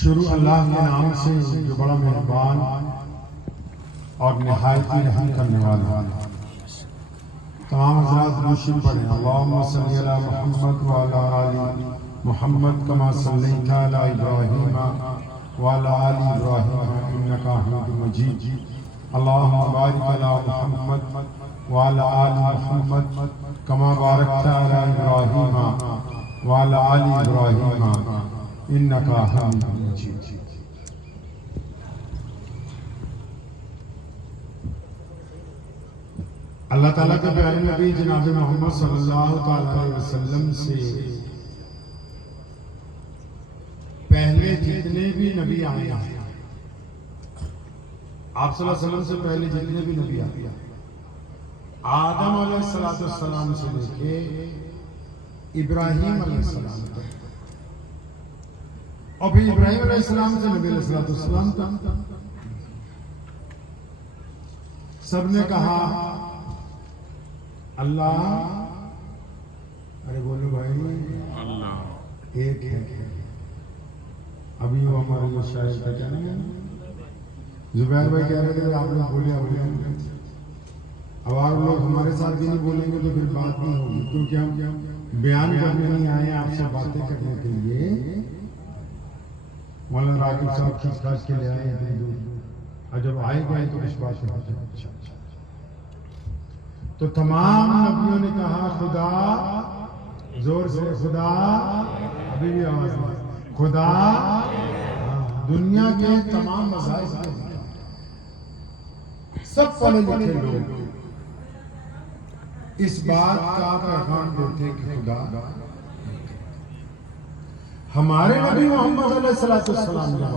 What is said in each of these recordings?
شروع اللہ کے نام سے جو بڑا مہربان اور نہایت ہی رحم کرنے والا ہے۔ تمام حضرات روشن پڑھیں اللہم صلی علی محمد وعلی آل محمد کما صلیت علی ابراہیم وعلی آل ابراہیم انکا حمید مجید۔ اللہم بارک علی محمد وعلی آل محمد کما بارکت علی ابراہیم وعلی آل ابراہیم انکا حمید مجید۔ اللہ تعالیٰ کے پیارے نبی جناب محمد صلی اللہ علیہ وسلم سے پہلے جتنے بھی نبی آئے ہیں، آپ صلی اللہ علیہ وسلم سے پہلے جتنے بھی نبی آئے ہیں، آدم علیہ السلام سے لے کے ابراہیم علیہ السلام تک، اور پھر ابراہیم علیہ السلام سے نبی علیہ السلام تک، سب نے کہا اللہ، ارے بولو بھائی، اللہ ایک ہے۔ ابھی وہ ہمارے جو شاعر کا کیا نام ہے، زبیر بھائی کہہ رہے تھے آپ لوگ بولے اب آپ لوگ ہمارے ساتھ بھی نہیں بولیں گے تو پھر بات نہیں ہوگی، کیونکہ ہم بیان کرنے نہیں آئے آپ سے باتیں کرنے کے لیے۔ مولانا راغب صاحب کھینچ کھاچ کے لے آئے اتنی دور، اور جب آئے گئے تو اس بات میں تو تمام نبیوں نے کہا خدا، زور سے خدا، ابھی بھی آواز نہیں، خدا دنیا کے تمام مذاہب کے سب پڑھے لکھے لوگ اس بات کا پیغام دیتے کہ خدا، ہمارے نبی محمد علیہ السلام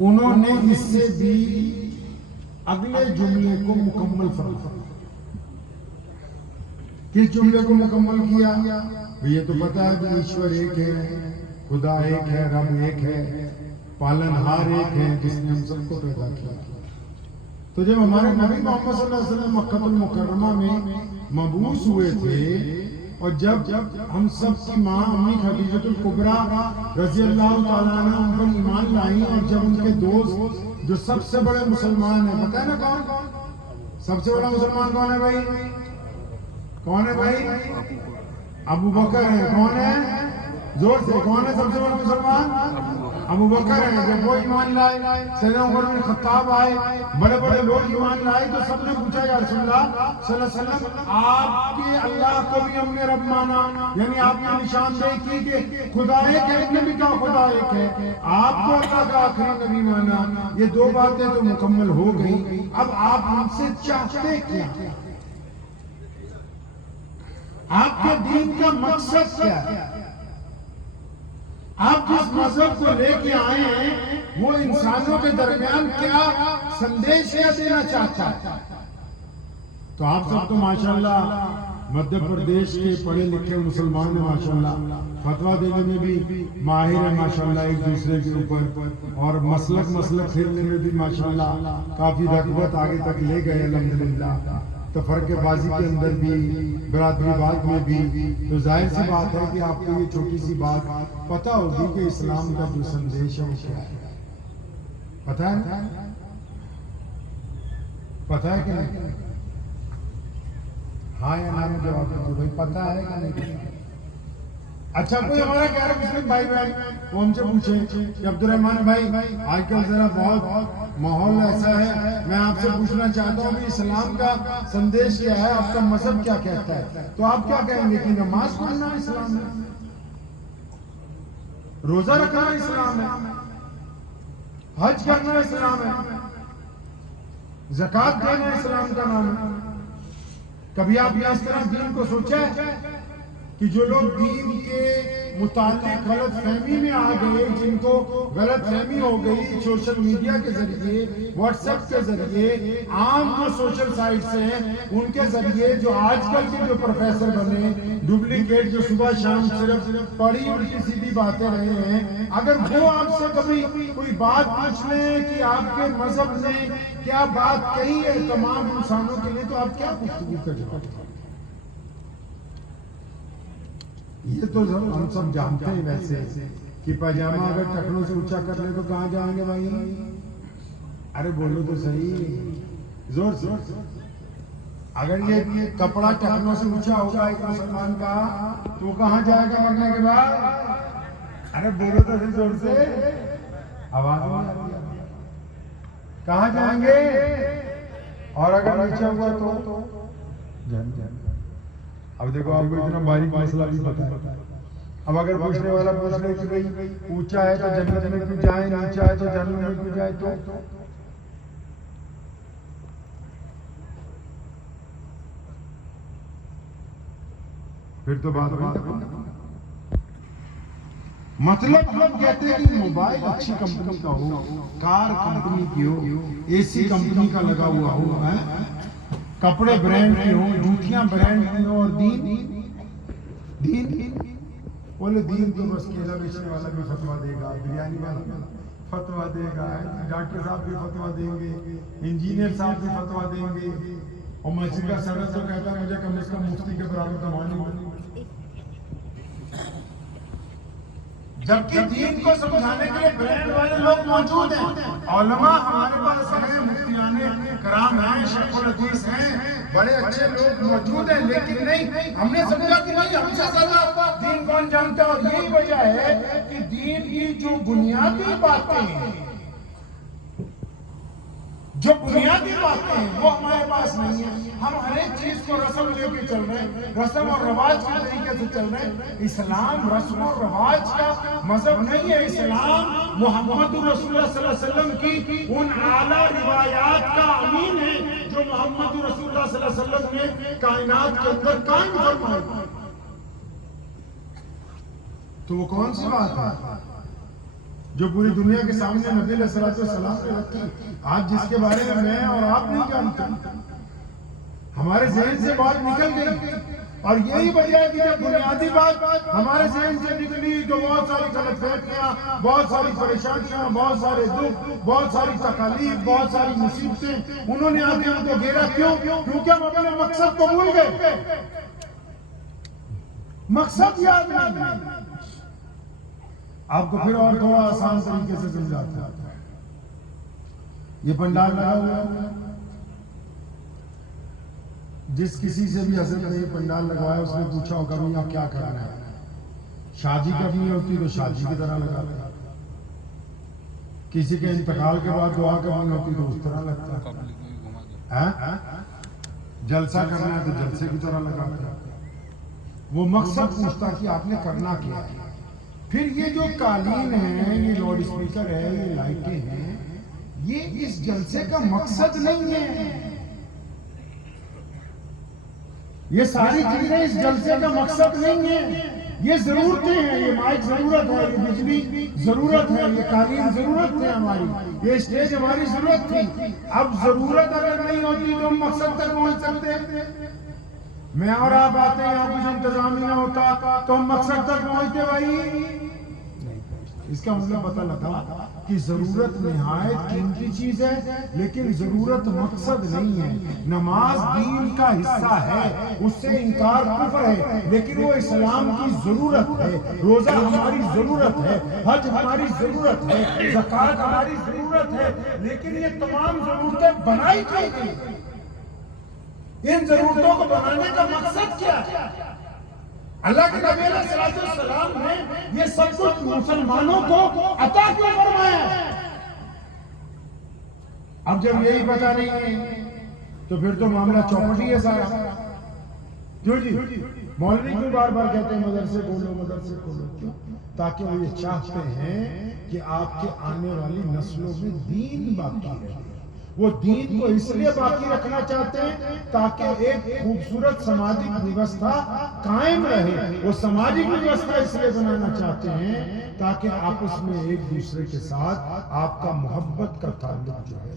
انہوں نے اس سے بھی اگلے جملے کو مکمل فرمایا۔ کس جملے کو مکمل کیا؟ یہ تو پتا ہے کہ ایشور ایک ہے، خدا ایک ہے، رب ایک ہے، پالنہار ایک ہے جس نے ہم سب کو پیدا کیا۔ تو جب ہمارے نبی محمد صلی اللہ علیہ وسلم مکہ المکرمہ میں مبعوث ہوئے تھے، اور جب ہم سب کی ماں امی خدیجہ الکبریٰ رضی اللہ تعالیٰ عنہ ان پر ایمان لائیں، اور جب ان کے دوست جو سب سے بڑے مسلمان ہیں، پتہ ہے نا کون سب سے بڑا مسلمان کون ہے بھائی؟ کون ہے بھائی؟ ابو بکر ہے۔ کون ہے؟ زور سے کون ہے سب سے بڑا مسلمان؟ ابو بکر ہے۔ جب وہ ایمان لائے، سیدنا عمر بن خطاب آئے، بڑے بڑے لوگ ایمان لائے، تو سب نے پوچھا یا رسول اللہ صلی اللہ علیہ وسلم، آپ کے اللہ کو بھی ہم نے رب مانا، یعنی آپ نے نشاندہی کی کہ خدا ایک ہے، نے بھی کہا خدا ایک ہے، آپ کو اللہ کا آخری نبی مانا، یہ دو باتیں تو مکمل ہو گئی، اب آپ ہم سے چاہتے کیا؟ آپ کے دین کا مقصد کیا ہے؟ آپ جس مذہب کو لے کے آئے ہیں وہ انسانوں کے درمیان کیا سندیش کیا دینا چاہتا ہے؟ تو آپ سب تو ماشاءاللہ مدھیہ پردیش کے پڑھے لکھے مسلمان ہیں، ماشاءاللہ فتویٰ دینے میں بھی ماہر ہیں، ماشاءاللہ ایک دوسرے کے اوپر، اور مسلک کھیلنے میں بھی ماشاءاللہ کافی رغبت آگے تک لے گئے الحمدللہ، تفرق بازی کے اندر بھی، برادری بات میں بھی۔ تو ظاہر سی بات ہے کہ آپ کو یہ چھوٹی سی بات پتہ ہوگی کہ اسلام کا جو سندیش ہے وہ کیا ہے، پتہ ہے؟ پتہ ہے کہ نہیں؟ ہاں یا نا میں جواب دو بھائی، پتہ ہے کہ نہیں؟ اچھا کوئی ہمارا کہہ رہا مسلم بھائی وہ ہم سے پوچھیں کہ عبد الرحمن بھائی آج کل ذرا بہت ماحول ایسا ہے، میں آپ سے پوچھنا چاہتا ہوں کہ اسلام کا سندیش کیا ہے، آپ کا مذہب کیا کہتا ہے؟ تو آپ کیا کہیں گے کہ نماز پڑھنا اسلام ہے، روزہ رکھنا اسلام ہے، حج کرنا اسلام ہے، زکوٰۃ دینا اسلام کا نام ہے۔ کبھی آپ نے اس طرح دین کو سوچا ہے کہ جو لوگ دین کے متعلق غلط فہمی میں آ گئے، جن کو غلط فہمی ہو گئی سوشل میڈیا کے ذریعے، واٹس ایپ کے ذریعے، عام جو سوشل سائٹس ہیں ان کے ذریعے، جو آج کل کے جو پروفیسر بنے، ڈپلیکیٹ جو صبح شام صرف پڑھی الٹی سیدھی باتیں رہے ہیں، اگر وہ آپ سے کبھی کوئی بات پوچھ لیں کہ آپ کے مذہب نے کیا بات کہی ہے تمام انسانوں کے لیے، تو آپ کیا گفتگو کریں؟ یہ تو ہم سب جانتے ہیں ویسے کہ پاجامہ اگر ٹخنوں سے اونچا کر لے تو کہاں جائیں گے بھائی؟ ارے بولو تو صحیح، زور سے۔ اگر یہ کپڑا ٹخنوں سے اونچا ہوگا ایک مسلمان کا تو وہ کہاں جائے گا مرنے کے بعد؟ ارے بولو تو صحیح زور سے، آواز کہاں جائیں گے؟ اور اگر نیچے ہوا تو اب دیکھو آپ کو اتنا باریک مسئلہ بھی پتا ہے۔ اب اگر پوچھنے والا پوچھ لے کہ بھئی اونچا ہے تو جنت میں کیوں جائیں، نیچا ہے تو جہنم میں کیوں جائیں، تو پھر تو بات مطلب ہم کہتے ہیں کہ موبائل اچھی کمپنی کا ہو، کار کمپنی کی ہو، اے سی کمپنی کا لگا ہوا ہو، کپڑے برانڈ کے ہوں، جوتیاں برانڈ کی ہوں، اور دین بولے دین تو بس کیلا بیچنے والا بھی فتویٰ دے گا، بریانی والا بھی فتویٰ دے گا، ڈاکٹر صاحب بھی فتویٰ دیں گے، انجینئر صاحب بھی فتویٰ دیں گے، اور مسجد کا صدر تو کہتا ہے مجھے کم از کم مفتی کے برابر کمانی ہو۔ جبکہ دین کو سمجھانے کے لیے برانڈ والے لوگ موجود ہیں، علماء ہمارے پاس ہیں، مفتیان کرام ہیں، شیخ الحدیث ہیں، بڑے اچھے لوگ موجود ہیں، لیکن نہیں، ہم نے سمجھا کہ نہیں، ہم سے زیادہ دین کون جانتا ہے۔ اور یہی وجہ ہے کہ دین کی جو بنیادی باتیں ہیں، جو بنیادی باتیں ہیں وہ ہمارے پاس نہیں ہیں۔ ہم ہر ایک چیز کو رسم لے کے چل رہے ہیں، رسم اور رواج کے طریقے سے چل رہے ہیں۔ اسلام رسم اور رواج کا مذہب نہیں ہے، اسلام محمد رسول اللہ صلی اللہ علیہ وسلم کی ان اعلیٰ روایات کا امین ہے جو محمد رسول اللہ صلی اللہ علیہ وسلم نے کائنات کے اندر قائم فرمائی۔ تو وہ کون سی بات ہے جو پوری دنیا کے سامنے نبی علیہ السلام نے رکھی، آج جس کے بارے میں اور آپ نہیں جانتے، ہمارے ذہن سے بات نکل گئی۔ اور یہی وجہ ہے کہ جب بنیادی بات ہمارے ذہن سے نکلی تو بہت ساری غلط فہمیاں، بہت ساری پریشانیاں، بہت سارے دکھ، بہت ساری تکالیف، بہت ساری مصیبتیں انہوں نے آ کے ہم کو گھیرا۔ کیوں؟ کیونکہ ہم اپنے مقصد کو بھول گئے، مقصد یاد نہیں۔ آپ کو پھر اور تھوڑا آسان طریقے سے سمجھاتا ہے۔ یہ پنڈال لگا ہوا ہے، جس کسی سے بھی حضرت نے یہ پنڈال لگوایا اس نے پوچھا ہوگا بھئی آپ کیا کرنا ہے؟ شادی کرنی ہوتی تو شادی کی طرح لگاتے ہیں، کسی کے انتقال کے بعد دعا کرنی ہوتی تو اس طرح لگتا ہے، جلسہ کرنا ہے تو جلسے کی طرح لگاتے ہیں۔ وہ مقصد پوچھتا کہ آپ نے کرنا کیا ہے۔ پھر یہ جو قالین ہے، یہ لاؤڈ اسپیکر ہے، یہ لائٹیں ہیں، یہ اس جلسے کا مقصد نہیں ہے۔ یہ ساری چیزیں اس جلسے کا مقصد نہیں ہے، یہ ضرورتیں ہیں۔ یہ مائک ضرورت ہے، یہ بجلی ضرورت ہے، یہ قالین ضرورت ہے ہماری، یہ اسٹیج ہماری ضرورت تھی۔ اب ضرورت اگر نہیں ہوتی تو ہم مقصد تک پہنچ سکتے؟ میں اور آپ آتے ہیں، یہاں کچھ انتظام ہی نہ ہوتا تو ہم مقصد تک پہنچتے بھائی؟ اس کا مطلب پتہ لگا کہ ضرورت نہایت قیمتی چیز ہے، لیکن ضرورت مقصد نہیں ہے۔ نماز دین کا حصہ ہے، اس سے انکار کفر ہے، لیکن وہ اسلام کی ضرورت ہے۔ روزہ ہماری ضرورت ہے، حج ہماری ضرورت ہے، زکوٰۃ ہماری ضرورت ہے، لیکن یہ تمام ضرورتیں بنائی کیوں گئی؟ ان ضرورتوں کو بنانے کا مقصد کیا ہے؟ اللہ کے نبی علیہ السلام نے یہ سب کچھ مسلمانوں کو عطا کیوں فرمایا ہے؟ اب جب یہی پتہ نہیں ہے تو پھر تو معاملہ چوپٹی ہے سارا۔ کیوں جی؟ مولوی کیوں بار بار کہتے ہیں مدرسے کھولو، مدرسے کھولو؟ کیوں؟ تاکہ وہ یہ چاہتے ہیں کہ آپ کے آنے والی نسلوں میں دین باقی رہے۔ وہ دین کو اس لیے باقی رکھنا چاہتے ہیں تاکہ ایک خوبصورت سماجی ویوستھا قائم رہے۔ وہ سماجی ویوستھا اس لیے بنانا چاہتے ہیں تاکہ آپس میں ایک دوسرے کے ساتھ آپ کا محبت کا تعلق جو ہے۔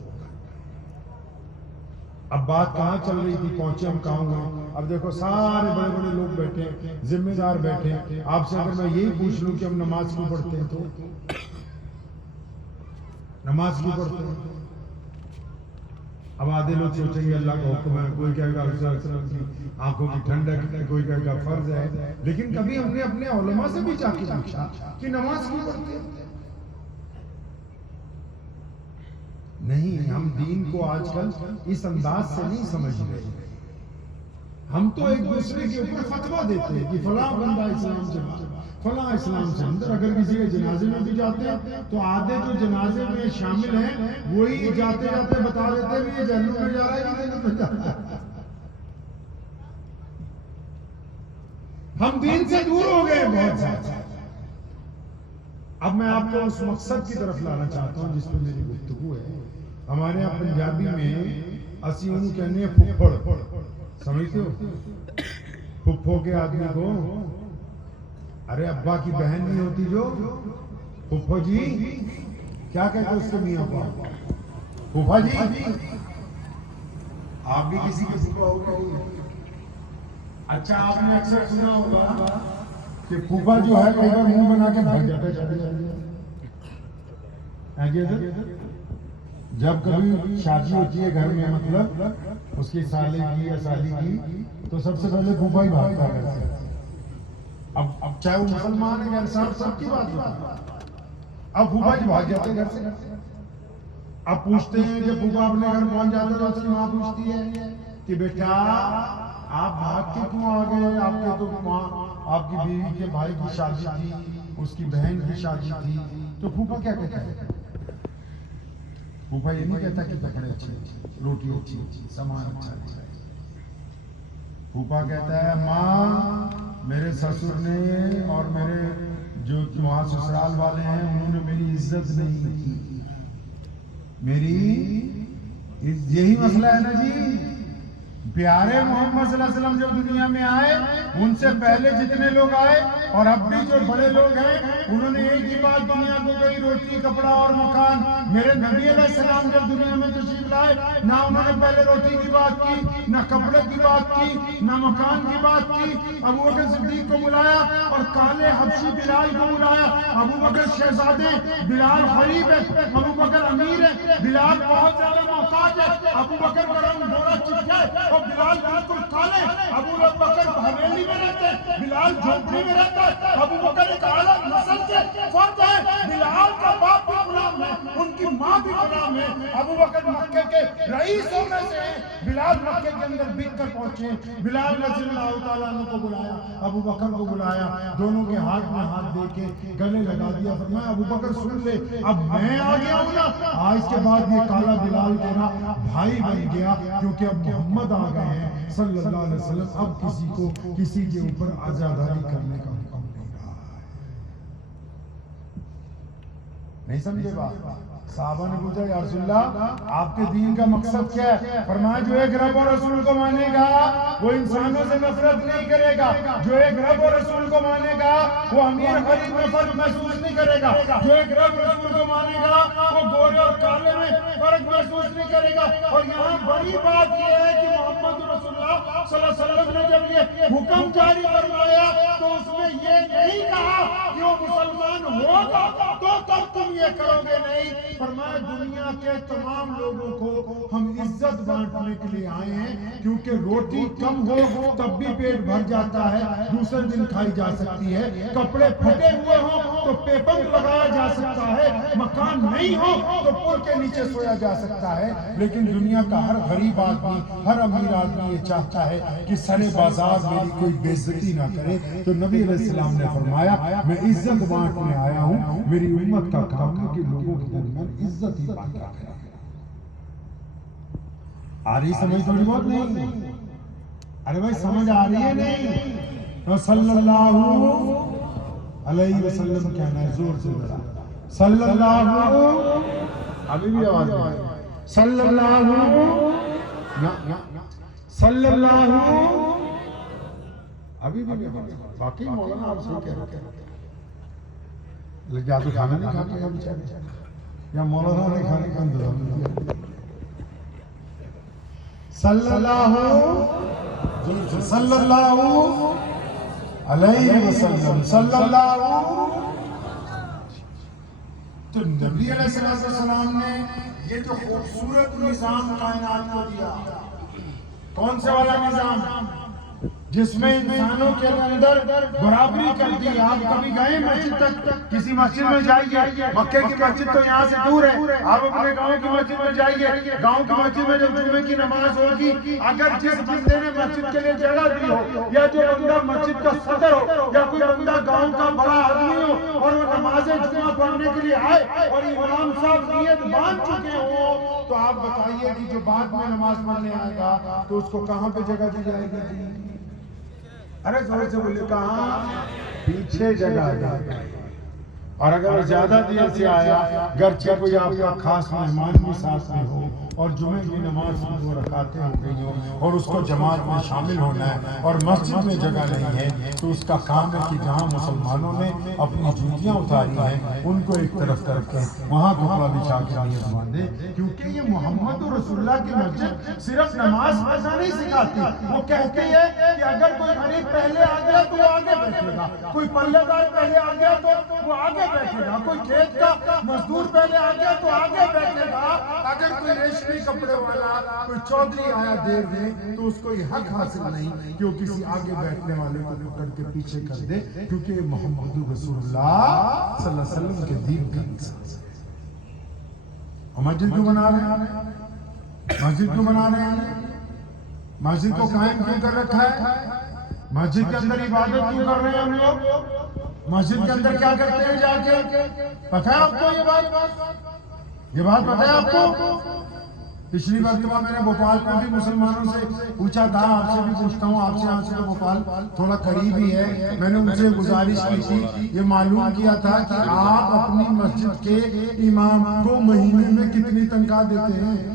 اب بات کہاں چل رہی تھی، پہنچے ہم کہاں ہوئے؟ اب دیکھو سارے بڑے بڑے لوگ بیٹھے، ذمہ دار بیٹھے۔ آپ سے اگر میں یہی پوچھ لوں کہ ہم نماز کیوں پڑھتے ہیں تو نماز کیوں پڑھتے ہیں؟ اب آدھے لوگ سوچیں گے اللہ کا حکم ہے، کوئی کہے گا رسول اللہ صلی اللہ علیہ وسلم کی آنکھوں کی ٹھنڈک ہے، کوئی کہے گا فرض ہے، لیکن کبھی ہم نے اپنے علماء سے بھی جا کے پوچھا کہ نماز کیوں پڑھتے ہیں؟ نہیں، ہم دین کو آج کل اس انداز سے نہیں سمجھ رہے، ہم تو ایک دوسرے کے اوپر فتویٰ دیتے ہیں کہ فلاں بندہ اسلام سے فلاں اسلام سے اندر، اگر کسی کے جنازے میں بھی جاتے ہیں تو آدھے جو جنازے میں شامل ہیں وہی جاتے جاتے بتا دیتے ہیں یہ جہنم میں جا رہا ہے کہ جنت میں جا رہا ہے۔ ہم دین سے دور ہو گئے بہت زیادہ۔ اب میں آپ کو اس مقصد کی طرف لانا چاہتا ہوں جس پہ میری گفتگو ہے۔ ہمارے یہاں پنجابی میں اسی انہوں کہنے ہیں پھپھڑ، سمجھتے ہو؟ پھپھو کے آدمی کو، ارے ابا کی بہن نہیں ہوتی جو پھپھو جی، کیا کہتے اس کے میاں کو؟ پھوپھا جی۔ آپ بھی کسی کے پھپھا ہو گئے؟ اچھا، آپ نے اکثر سنا ہوگا کہ پھوپھا جو ہے کئی بار منہ بنا کے بھاگ جاتا ہے۔ جب کبھی شادی ہوتی ہے گھر میں، مطلب اس کی سالے کی یا سالی کی، تو سب سے پہلے پھوپھا ہی بھاگتا ہے۔ اب چاہے وہ مسلمان ہے یا سب کی بات ہوتی ہے، اب پھوپھا جی بھاگ جاتے گھر سے۔ اب پوچھتے ہیں کہ پھوپھا اپنے گھر پہنچ جاتے تو اس کی ماں پوچھتی ہے کہ بیٹا آپ بھاگ کے کیوں آ گئے؟ آپ کے تو ماں، آپ کی بیوی کے بھائی کی شادی تھی، اس کی بہن کی شادی تھی۔ تو پھوپھا کیا کہتا ہے؟ پھوپھا یہ نہیں کہتا کہ کپڑے اچھے، روٹی اچھی، سامان اچھا ہے۔ پھوپھا کہتا ہے ماں، میرے سسر نے اور میرے جو وہاں سسرال والے ہیں انہوں نے میری عزت نہیں کی، یہی مسئلہ ہے نا جی۔ پیارے محمد صلی اللہ علیہ وسلم جب دنیا میں آئے، ان سے پہلے جتنے لوگ آئے اور اب بھی جو بڑے لوگ ہیں انہوں نے ایک ہی بات دنیا کو کہی، روٹی، کپڑا اور مکان۔ میرے نبی علیہ السلام جب دنیا میں تشریف لائے، نہ انہوں نے پہلے روٹی کی بات کی، نہ کپڑے کی بات کی، نہ مکان کی بات کی۔ ابو بکر صدیق کو بلایا اور کالے حبشی بلال کو بلایا۔ ابو بکر شہزادے، بلال غریب ہے، ابو بکر امیر ہے، بلال بہت زیادہ محتاج ہے۔ ابو بکر کا رنگ گورا چٹیا ہے اور بلال بالکل کالے۔ ابو بکر حویلی میں رہتے ہیں، بلال جھونپڑی میں رہتا ہے۔ ابو بکر ایک اعلیٰ نسل کے فرد ہے، بلال کا باپ بھی غلام ہے، ان کی ماں بھی غلام ہے۔ ابو بکر مکے کے رئیسوں میں سے ہیں، بلال مکے کے اندر بک کر پہنچے۔ بلال رضی اللہ تعالیٰ عنہ کو بلایا، ابو بکر کو بلایا، دونوں کے ہاتھ میں ہاتھ دے کے گلے لگا دیا، فرمایا ابو بکر سن لے، اب میں آ گیا ہوں نا، آج کے بعد یہ کالا بلال تیرا بھائی بن گیا، کیونکہ اب محمد آ گئے ہیں صلی اللہ علیہ وسلم، اب کسی کو کسی کے اوپر عزاداری کرنے کا حکم نہیں رہا ہے۔ نہیں سمجھے بات؟ صحابہ نے پوچھا یا رسول اللہ آپ کے دین کا مقصد کیا ہے؟ فرمایا جو ایک رب اور رسول کو مانے گا وہ انسانوں سے نفرت نہیں کرے گا، جو ایک رب اور رسول کو مانے گا وہ امیر غریب میں فرق محسوس نہیں کرے گا، جو ایک رب رسول کو مانے گا وہ گورے اور کالے میں فرق محسوس نہیں کرے گا۔ اور یہاں بڑی بات یہ ہے کہ محمد رسول اللہ صلی اللہ علیہ وسلم نے جب یہ حکم جاری فرمایا تو اس میں یہ نہیں کہا کہ وہ مسلمان ہوگا تو تم یہ کرو گے، نہیں، فرمایا دنیا کے تمام لوگوں کو ہم عزت بانٹنے کے لیے آئے ہیں، کیونکہ روٹی کم ہو تب بھی پیٹ بھر جاتا ہے، دوسرے دن کھائی جا سکتی ہے، کپڑے پھٹے ہوئے ہوں تو پیپنگ لگایا جا سکتا ہے، مکان نہیں ہو تو پل کے نیچے سویا جا سکتا ہے، لیکن دنیا کا ہر غریب آدمی، ہر امیر آدمی یہ چاہتا ہے کہ سرے بازار میری کوئی بے عزتی نہ کرے۔ تو نبی علیہ السلام نے فرمایا میں عزت بانٹنے آیا ہوں، میری امت کا کام ہے کہ لوگوں کے درمیان عزت ہی بانٹا کرے۔ آ رہی سمجھ تھوڑی بہت نہیں؟ ارے بھائی سمجھ آ رہی ہے نہیں؟ صلی اللہ علیہ وسلم کہنا ہے زور سے ذرا، صلی اللہ، ابھی بھی آواز نہیں، صلی اللہ، صلی اللہ، ابھی بھی باقی مولانا آپ سے کہہ رہے ہیں یا تو کھانا نہیں کھاتے یا بیچارے یا مولانا نے کھانے کا انتظام نہیں کیا۔ صلی اللہ علیہ وسلم، صلی اللہ۔ تو نبی علیہ السلام نے یہ جو خوبصورت نظام کائنات کو دیا، کون سے والا نظام؟ جس میں انسانوں کے اندر برابری کر دی۔ آپ کبھی گئے مسجد تک؟ کسی مسجد میں جائیے، مکے کی مسجد تو یہاں سے دور ہے، آپ اپنے گاؤں کی مسجد میں جائیے، گاؤں کی مسجد میں جب جمعے کی نماز ہوگی، اگر جس بندے نے مسجد کے لیے جگہ دی ہو، یا جو بندہ مسجد کا صدر ہو، یا کوئی بندہ گاؤں کا بڑا آدمی ہو، اور وہ نماز جمعہ پڑھنے کے لیے آئے اور امام صاحب نیت باندھ چکے ہو، تو آپ بتائیے کہ جو بعد میں نماز پڑھنے آئے گا تو اس کو کہاں پہ جگہ دی جائے گی؟ ارے زور سے بولے، کہاں؟ پیچھے جگہ ہے۔ اور اگر زیادہ دیر سے آیا، گرچہ کوئی آپ کا خاص مہمان بھی ساتھ میں ہو اور جمعے کی نماز کی 2 رکعتیں ہو گئی ہو اور اس کو جماعت میں شامل ہونا ہے اور مسجد میں جگہ نہیں ہے، تو اس کا کام ہے کہ جہاں مسلمانوں نے اپنی جوتیاں اتاری ہیں ان کو ایک طرف کر کے وہاں کپڑا بچھا کے نیت باندھے، کیونکہ یہ محمد رسول اللہ کی مسجد صرف نماز پڑھنا نہیں سکھاتی، وہ کہتی ہے کہ اگر کوئی غریب پہلے آ گیا تو وہ آگے بیٹھے گا، کوئی پلے دار پہلے آ گیا تو وہ آگے بیٹھے گا، کوئی کھیت کا مزدور پہلے آ گیا تو آگے بیٹھے گا، اگر کوئی ریشمی کپڑے والا کوئی چودھری آیا دیر میں تو اس کو یہ حق حاصل نہیں کہ وہ کسی آگے بیٹھنے والے کو پکڑ کے پیچھے کر دے، کیونکہ یہ محمد رسول اللہ صلی اللہ علیہ وسلم کے دین کا انسان ہے۔ اور مسجد کیوں بنا رہے ہیں؟ مسجد کیوں بنا رہے ہیں؟ مسجد کو قائم کیوں کر رکھا ہے؟ مسجد کے اندر عبادت کیوں کر رہے ہیں ہم لوگ؟ مسجد کے اندر کیا کرتے ہیں جا کے؟ پتہ ہے آپ کو یہ بات پتہ ہے آپ کو؟ پچھلی مرتبہ میں نے بھوپال میں بھی مسلمانوں سے پوچھا تھا، آپ سے بھی پوچھتا ہوں، آپ سے یہاں سے تو بھوپال تھوڑا قریب ہی ہے، میں نے ان سے گزارش کی تھی، یہ معلوم کیا تھا کہ آپ اپنی مسجد کے امام کو مہینے میں کتنی تنخواہ دیتے ہیں؟